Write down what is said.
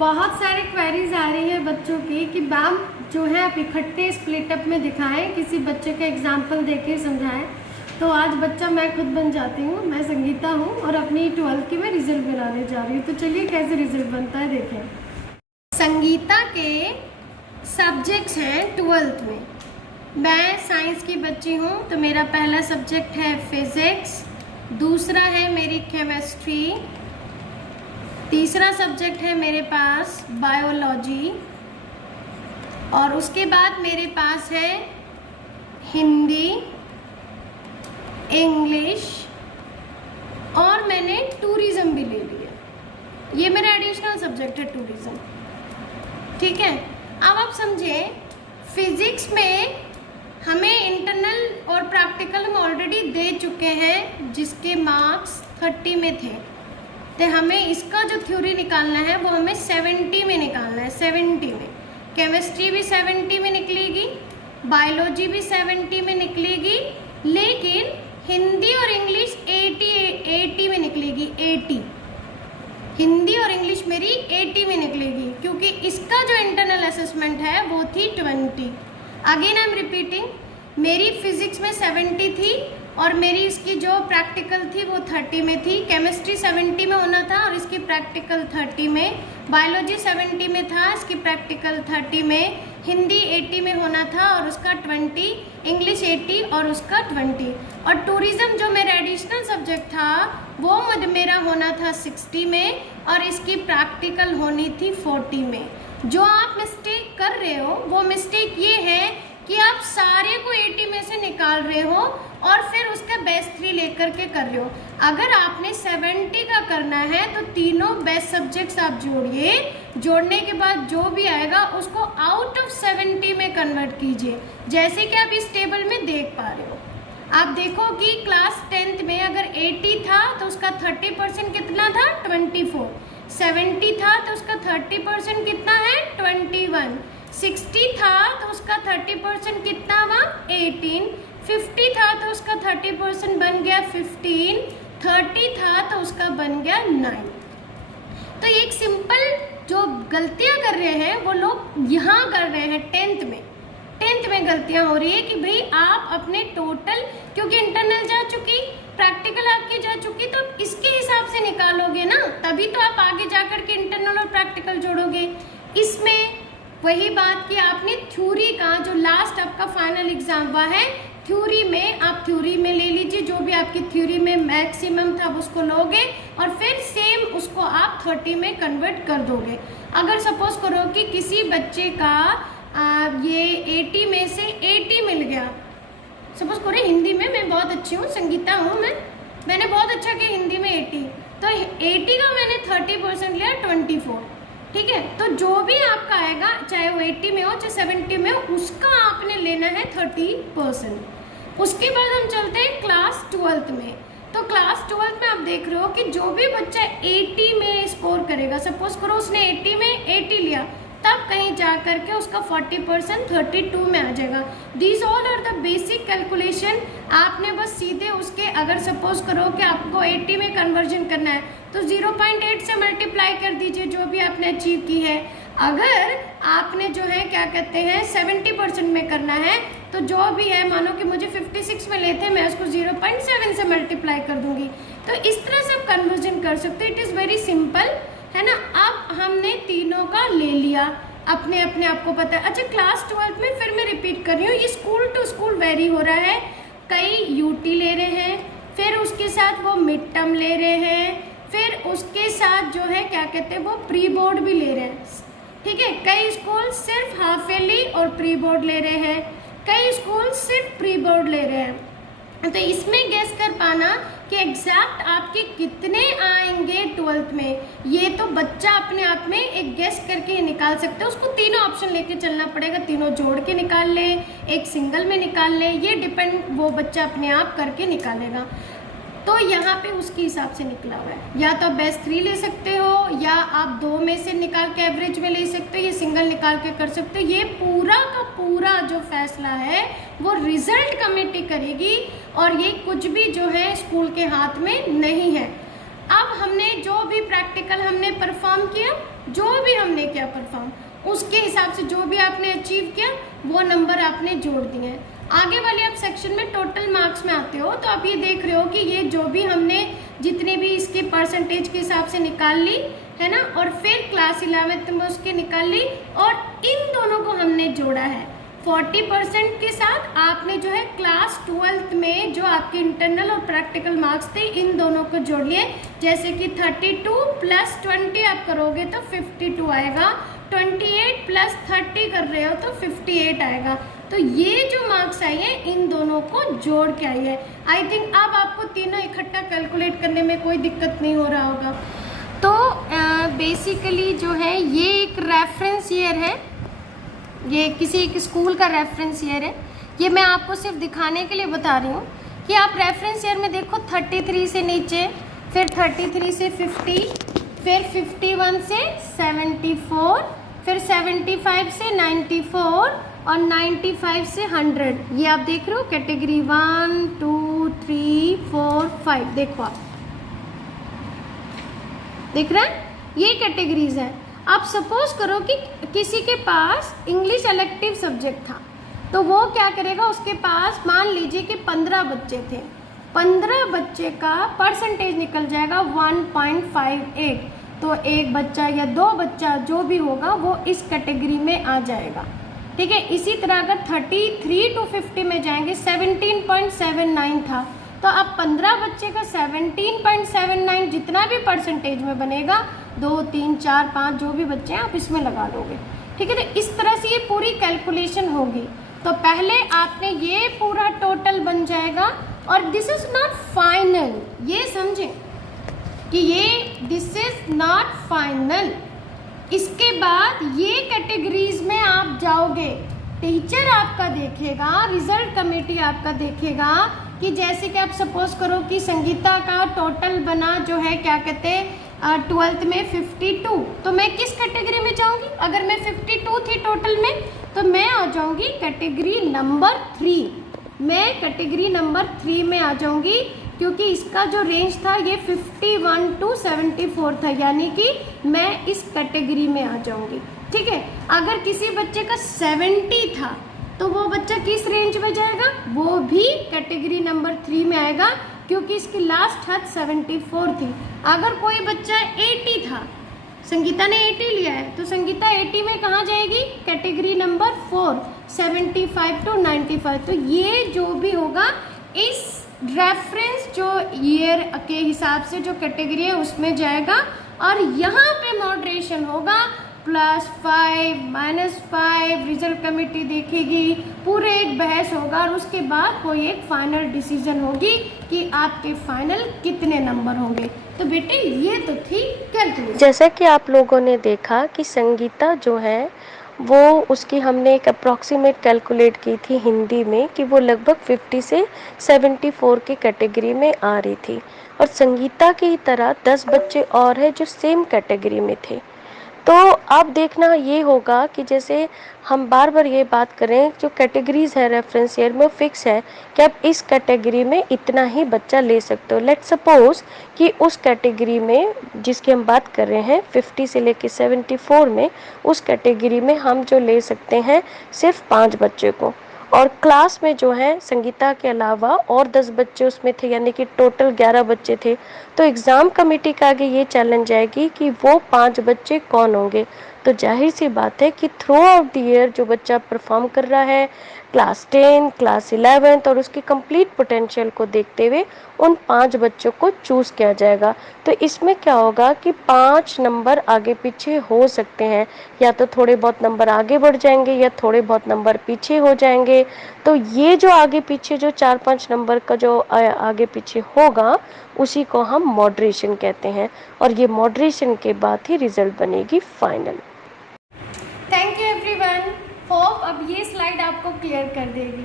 बहुत सारे क्वेरीज आ रही है बच्चों की कि मैम जो है आप इकट्ठे स्प्लिट अप में दिखाएं, किसी बच्चे का एग्जाम्पल देके समझाएं। तो आज बच्चा मैं खुद बन जाती हूँ। मैं संगीता हूँ और अपनी 12th की मैं रिजल्ट बनाने जा रही हूँ। तो चलिए कैसे रिजल्ट बनता है देखें। संगीता के सब्जेक्ट्स हैं 12th में। मैं साइंस की बच्ची हूँ, तो मेरा पहला सब्जेक्ट है फिज़िक्स, दूसरा है मेरी केमिस्ट्री, तीसरा सब्जेक्ट है मेरे पास बायोलॉजी, और उसके बाद मेरे पास है हिंदी, इंग्लिश, और मैंने टूरिज़्म भी ले लिया। ये मेरा एडिशनल सब्जेक्ट है टूरिज़्म। ठीक है, अब आप समझें, फिज़िक्स में हमें इंटरनल और प्रैक्टिकल हम ऑलरेडी दे चुके हैं, जिसके मार्क्स 30 में थे। तो हमें इसका जो थ्योरी निकालना है वो हमें 70 में निकालना है। 70 में केमिस्ट्री भी 70 में निकलेगी, बायोलॉजी भी 70 में निकलेगी, लेकिन हिंदी और इंग्लिश 80 में निकलेगी। 80 हिंदी और इंग्लिश मेरी 80 में निकलेगी, क्योंकि इसका जो इंटरनल असेसमेंट है वो थी 20। अगेन आई एम रिपीटिंग, मेरी फिजिक्स में 70 थी और मेरी इसकी जो प्रैक्टिकल थी वो 30 में थी। केमिस्ट्री 70 में होना था और इसकी प्रैक्टिकल 30 में, बायोलॉजी 70 में था, इसकी प्रैक्टिकल 30 में, हिंदी 80 में होना था और उसका 20, इंग्लिश 80 और उसका 20, और टूरिज़्म जो मेरा एडिशनल सब्जेक्ट था वो मेरा होना था 60 में और इसकी प्रैक्टिकल होनी थी 40 में। जो आप मिस्टेक कर रहे हो वो मिस्टेक ये है कि आप सारे को 80 में से निकाल रहे हो और फिर उसका बेस्ट 3 लेकर के कर रहे हो। अगर आपने 70 का करना है तो तीनों बेस्ट सब्जेक्ट्स आप जोड़िए, जोड़ने के बाद जो भी आएगा उसको आउट ऑफ 70 में कन्वर्ट कीजिए, जैसे कि आप इस टेबल में देख पा रहे हो। आप देखो कि क्लास 10th में अगर 80 था तो उसका 30% कितना था, 24। 70 था तो उसका 30% कितना है, 21। 60 था तो उसका 30% कितना हुआ, 18। 50 था तो उसका 30% बन गया 15। 30 था तो उसका बन गया 9। तो एक सिंपल जो गलतियां कर रहे हैं वो लोग यहाँ कर रहे हैं 10th में गलतियां हो रही है कि भाई आप अपने टोटल, क्योंकि इंटरनल जा चुकी, प्रैक्टिकल आपकी जा चुकी, तो इसके हिसाब से निकालोगे ना, तभी तो आप आगे जाकर के इंटरनल और प्रैक्टिकल जोड़ोगे। इसमें वही बात कि आपने थ्योरी का जो लास्ट आपका फाइनल एग्जाम हुआ है, थ्योरी में आप थ्योरी में ले लीजिए, जो भी आपकी थ्योरी में मैक्सिमम था उसको लोगे और फिर सेम उसको आप 30 में कन्वर्ट कर दोगे। अगर सपोज करो कि किसी बच्चे का ये 80 में से 80 मिल गया, सपोज करो हिंदी में मैं बहुत अच्छी हूँ, संगीता हूँ मैंने बहुत अच्छा किया हिंदी में 80, तो 80 का मैंने 30% लिया 24। ठीक है, तो जो भी आपका आएगा, चाहे वो 80 में हो चाहे 70 में हो, उसका आपने लेना है 30%। उसके बाद हम चलते हैं क्लास 12th में। तो क्लास 12th में आप देख रहे हो कि जो भी बच्चा 80 में स्कोर करेगा, सपोज करो उसने 80 में 80 लिया, तब कहीं जा करके उसका 40% 32 में आ जाएगा। These all are the basic calculation. आपने बस सीधे उसके, अगर सपोज करो कि आपको 80 में कन्वर्जन करना है तो 0.8 से मल्टीप्लाई कर दीजिए जो भी आपने अचीव की है। अगर आपने जो है क्या कहते हैं 70% में करना है तो जो भी है, मानो कि मुझे 56 में लेते, मैं उसको 0.7 से मल्टीप्लाई कर दूंगी। तो इस तरह से आप कन्वर्जन कर सकते हो। इट इज़ वेरी सिंपल, है ना। अब हमने तीनों का ले लिया, अपने अपने आपको पता है। अच्छा, क्लास 12th में फिर मैं रिपीट कर रही हूँ, ये स्कूल टू स्कूल वेरी हो रहा है। कई यूटी ले रहे हैं, फिर उसके साथ वो मिड टर्म ले रहे हैं, फिर उसके साथ जो है क्या कहते हैं वो प्री बोर्ड भी ले रहे हैं। ठीक है, कई स्कूल सिर्फ हाफ ईयरली और प्री बोर्ड ले रहे हैं, कई स्कूल सिर्फ प्री बोर्ड ले रहे हैं। तो इसमें गेस कर पाना कि एग्जैक्ट आपके कितने आएंगे 12th में, ये तो बच्चा अपने आप में एक गेस करके निकाल सकते हैं। उसको तीनों ऑप्शन लेके चलना पड़ेगा, तीनों जोड़ के निकाल ले, एक सिंगल में निकाल ले, ये डिपेंड वो बच्चा अपने आप करके निकालेगा। तो यहाँ पे उसके हिसाब से निकला हुआ है। या तो आप बेस्ट 3 ले सकते हो, या आप 2 में से निकाल के एवरेज में ले सकते हो, ये सिंगल निकाल के कर सकते हो। ये पूरा का पूरा जो फैसला है वो रिजल्ट कमेटी करेगी और ये कुछ भी जो है स्कूल के हाथ में नहीं है। अब हमने जो भी प्रैक्टिकल हमने परफॉर्म किया, जो भी हमने किया परफॉर्म, उसके हिसाब से जो भी आपने अचीव किया वो नंबर आपने जोड़ दिए हैं। आगे वाले आप सेक्शन में टोटल मार्क्स में आते हो तो आप ये देख रहे हो कि ये जो भी हमने जितने भी इसके परसेंटेज के हिसाब से निकाल ली है ना, और फिर क्लास 11th में उसके निकाल ली और इन दोनों को हमने जोड़ा है 40% के साथ। आपने जो है क्लास 12th में जो आपके इंटरनल और प्रैक्टिकल मार्क्स थे इन दोनों को जोड़ लिए, जैसे कि 32 + 20 आप करोगे तो 52 आएगा, 28 + 30 कर रहे हो तो 58 आएगा। तो ये जो मार्क्स आई है इन दोनों को जोड़ के आई है। आई थिंक अब आपको तीनों इकट्ठा कैलकुलेट करने में कोई दिक्कत नहीं हो रहा होगा। तो बेसिकली जो है ये एक रेफरेंस ईयर है, ये किसी एक स्कूल का रेफरेंस ईयर है। ये मैं आपको सिर्फ दिखाने के लिए बता रही हूँ कि आप रेफरेंस ईयर में देखो 33 से नीचे, फिर 33 से 50, फिर 51 से 74, फिर 75 से 94 और 95 से 100। ये आप देख रहे हो कैटेगरी 1 2 3 4 5, देखो आप देख रहे हैं ये कैटेगरीज है। आप सपोज करो कि किसी के पास इंग्लिश इलेक्टिव सब्जेक्ट था तो वो क्या करेगा, उसके पास मान लीजिए कि 15 बच्चे थे, 15 बच्चे का परसेंटेज निकल जाएगा 1.58, तो एक बच्चा या दो बच्चा जो भी होगा वो इस कैटेगरी में आ जाएगा। ठीक है, इसी तरह अगर 33 to 50 में जाएंगे 17.79 था, तो अब 15 बच्चे का 17.79 जितना भी परसेंटेज में बनेगा, 2 3 4 5 जो भी बच्चे हैं आप इसमें लगा लोगे। ठीक है, तो इस तरह से ये पूरी कैलकुलेशन होगी। तो पहले आपने ये पूरा टोटल बन जाएगा, और दिस इज नॉट फाइनल, ये समझें कि ये दिस इज नॉट फाइनल। इसके बाद ये कैटेगरीज में आप जाओगे, टीचर आपका देखेगा, रिजल्ट कमेटी आपका देखेगा कि जैसे कि आप सपोज करो कि संगीता का टोटल बना जो है क्या कहते हैं 12th में 52, तो मैं किस कैटेगरी में जाऊंगी? अगर मैं 52 थी टोटल में तो मैं आ जाऊंगी कैटेगरी नंबर 3। मैं कैटेगरी नंबर 3 में आ जाऊंगी, क्योंकि इसका जो रेंज था ये 51 to 74 था, यानी कि मैं इस कैटेगरी में आ जाऊंगी। ठीक है, अगर किसी बच्चे का 70 था तो वो बच्चा किस रेंज में जाएगा? वो भी कैटेगरी नंबर 3 में आएगा, क्योंकि इसकी लास्ट हद 74 थी। अगर कोई बच्चा 80 था, संगीता ने 80 लिया है, तो संगीता 80 में कहाँ जाएगी? Category number 4, 75 to 95। तो ये जो भी होगा इस रेफरेंस जो ईयर के हिसाब से जो कैटेगरी है उसमें जाएगा, और यहाँ पे मॉडरेशन होगा +5 -5, रिजल्ट कमेटी देखेगी, पूरे एक बहस होगा, और उसके बाद कोई एक फाइनल डिसीजन होगी कि आपके फाइनल कितने नंबर होंगे। तो बेटे ये तो थी कैलकुलेशन। जैसा कि आप लोगों ने देखा कि संगीता जो है वो उसकी हमने एक अप्रॉक्सीमेट कैलकुलेट की थी हिंदी में कि वो लगभग 50 से 74 की कैटेगरी में आ रही थी, और संगीता की तरह 10 बच्चे और हैं जो सेम कैटेगरी में थे। तो अब देखना ये होगा कि जैसे हम बार बार ये बात करें, जो कैटेगरीज है रेफरेंस ईयर में फिक्स है कि आप इस कैटेगरी में इतना ही बच्चा ले सकते हो। लेट्स सपोज कि उस कैटेगरी में जिसकी हम बात कर रहे हैं 50 से लेके 74 में, उस कैटेगरी में हम जो ले सकते हैं सिर्फ 5 बच्चे को, और क्लास में जो है संगीता के अलावा और 10 बच्चे उसमें थे, यानी कि टोटल 11 बच्चे थे। तो एग्ज़ाम कमेटी का आगे ये चैलेंज आएगी कि वो 5 बच्चे कौन होंगे। तो जाहिर सी बात है कि थ्रू आउट द ईयर जो बच्चा परफॉर्म कर रहा है क्लास 10, क्लास 11 और उसकी कंप्लीट पोटेंशियल को देखते हुए उन 5 बच्चों को चूज़ किया जाएगा। तो इसमें क्या होगा कि 5 नंबर आगे पीछे हो सकते हैं, या तो थोड़े बहुत नंबर आगे बढ़ जाएंगे या थोड़े बहुत नंबर पीछे हो जाएंगे। तो ये जो आगे पीछे जो 4-5 नंबर का जो आगे पीछे होगा उसी को हम मॉडरेशन कहते हैं, और ये मॉडरेशन के बाद ही रिजल्ट बनेगी final. Thank you everyone, hope अब ये स्लाइड आपको क्लियर कर देगी।